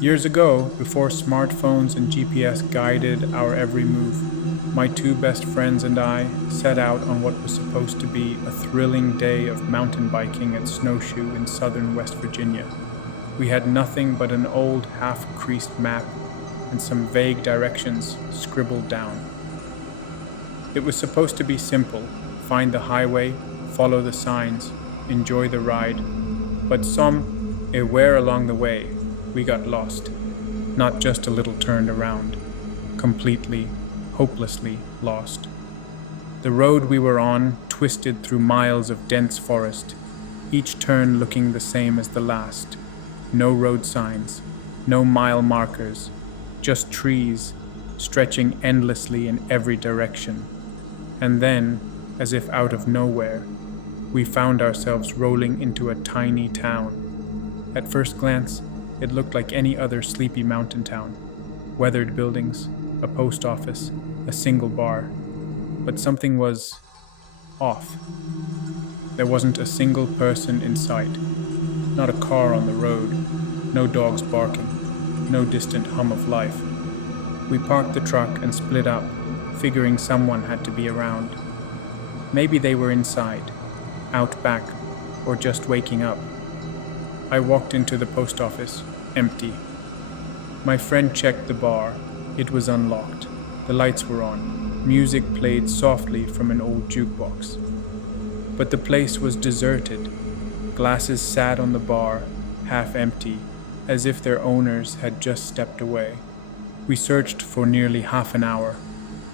Years ago, before smartphones and GPS guided our every move, my two best friends and I set out on what was supposed to be a thrilling day of mountain biking at Snowshoe in southern West Virginia. We had nothing but an old half-creased map and some vague directions scribbled down. It was supposed to be simple: find the highway, follow the signs, enjoy the ride. But somewhere along the way, we got lost. Not just a little turned around. Completely, hopelessly lost. The road we were on twisted through miles of dense forest, each turn looking the same as the last. No road signs, no mile markers, just trees stretching endlessly in every direction. And then, as if out of nowhere, we found ourselves rolling into a tiny town. At first glance, it looked like any other sleepy mountain town. Weathered buildings, a post office, a single bar. But something was off. There wasn't a single person in sight. Not a car on the road. No dogs barking. No distant hum of life. We parked the truck and split up, figuring someone had to be around. Maybe they were inside, out back, or just waking up. I walked into the post office, empty. My friend checked the bar. It was unlocked. The lights were on. Music played softly from an old jukebox. But the place was deserted. Glasses sat on the bar, half empty, as if their owners had just stepped away. We searched for nearly half an hour,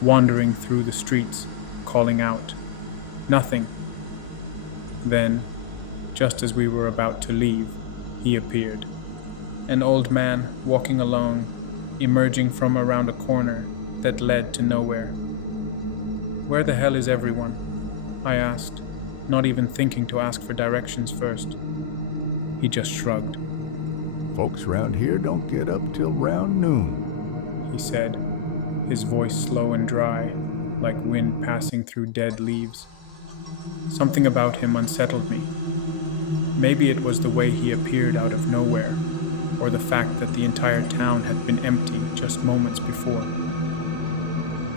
wandering through the streets, calling out. Nothing. Then, just as we were about to leave, he appeared. An old man, walking alone, emerging from around a corner that led to nowhere. "Where the hell is everyone?" I asked, not even thinking to ask for directions first. He just shrugged. "Folks around here don't get up till round noon," he said, his voice slow and dry, like wind passing through dead leaves. Something about him unsettled me. Maybe it was the way he appeared out of nowhere, or the fact that the entire town had been empty just moments before.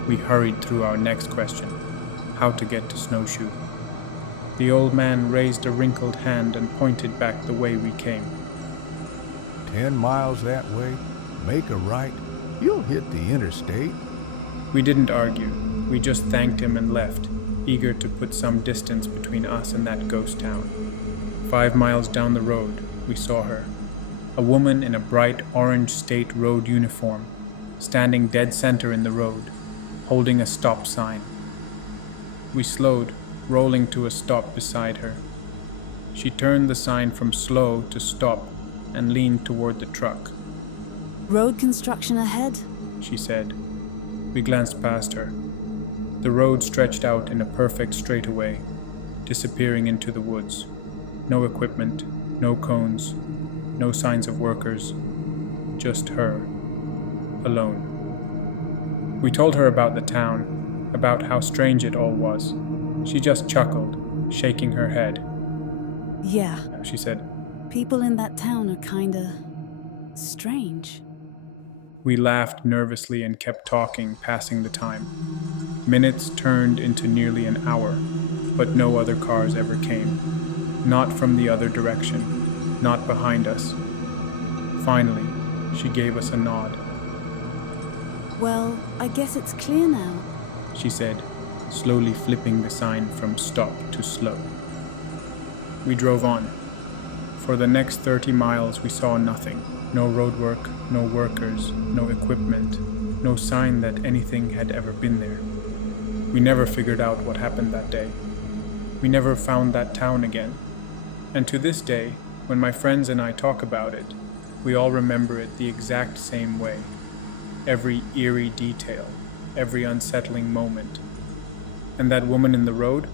We hurried through our next question: how to get to Snowshoe. The old man raised a wrinkled hand and pointed back the way we came. 10 miles that way, make a right, you'll hit the interstate." We didn't argue. We just thanked him and left, eager to put some distance between us and that ghost town. 5 miles down the road, we saw her. A woman in a bright orange state road uniform, standing dead center in the road, holding a stop sign. We slowed, rolling to a stop beside her. She turned the sign from slow to stop and leaned toward the truck. "Road construction ahead?" she said. We glanced past her. The road stretched out in a perfect straightaway, disappearing into the woods. No equipment, no cones, no signs of workers, just her, alone. We told her about the town, about how strange it all was. She just chuckled, shaking her head. "Yeah, She said, people in that town are kinda strange." We laughed nervously and kept talking, passing the time. Minutes turned into nearly an hour, but no other cars ever came. Not from the other direction, not behind us. Finally, she gave us a nod. "Well, I guess it's clear now." She said, slowly flipping the sign from stop to slow. We drove on. For the next 30 miles, we saw nothing. No roadwork, no workers, no equipment, no sign that anything had ever been there. We never figured out what happened that day. We never found that town again. And to this day, when my friends and I talk about it, we all remember it the exact same way. Every eerie detail, every unsettling moment. And that woman in the road?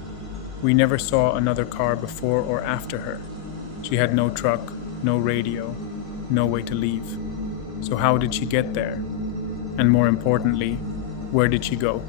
We never saw another car before or after her. She had no truck, no radio, no way to leave. So how did she get there? And more importantly, where did she go?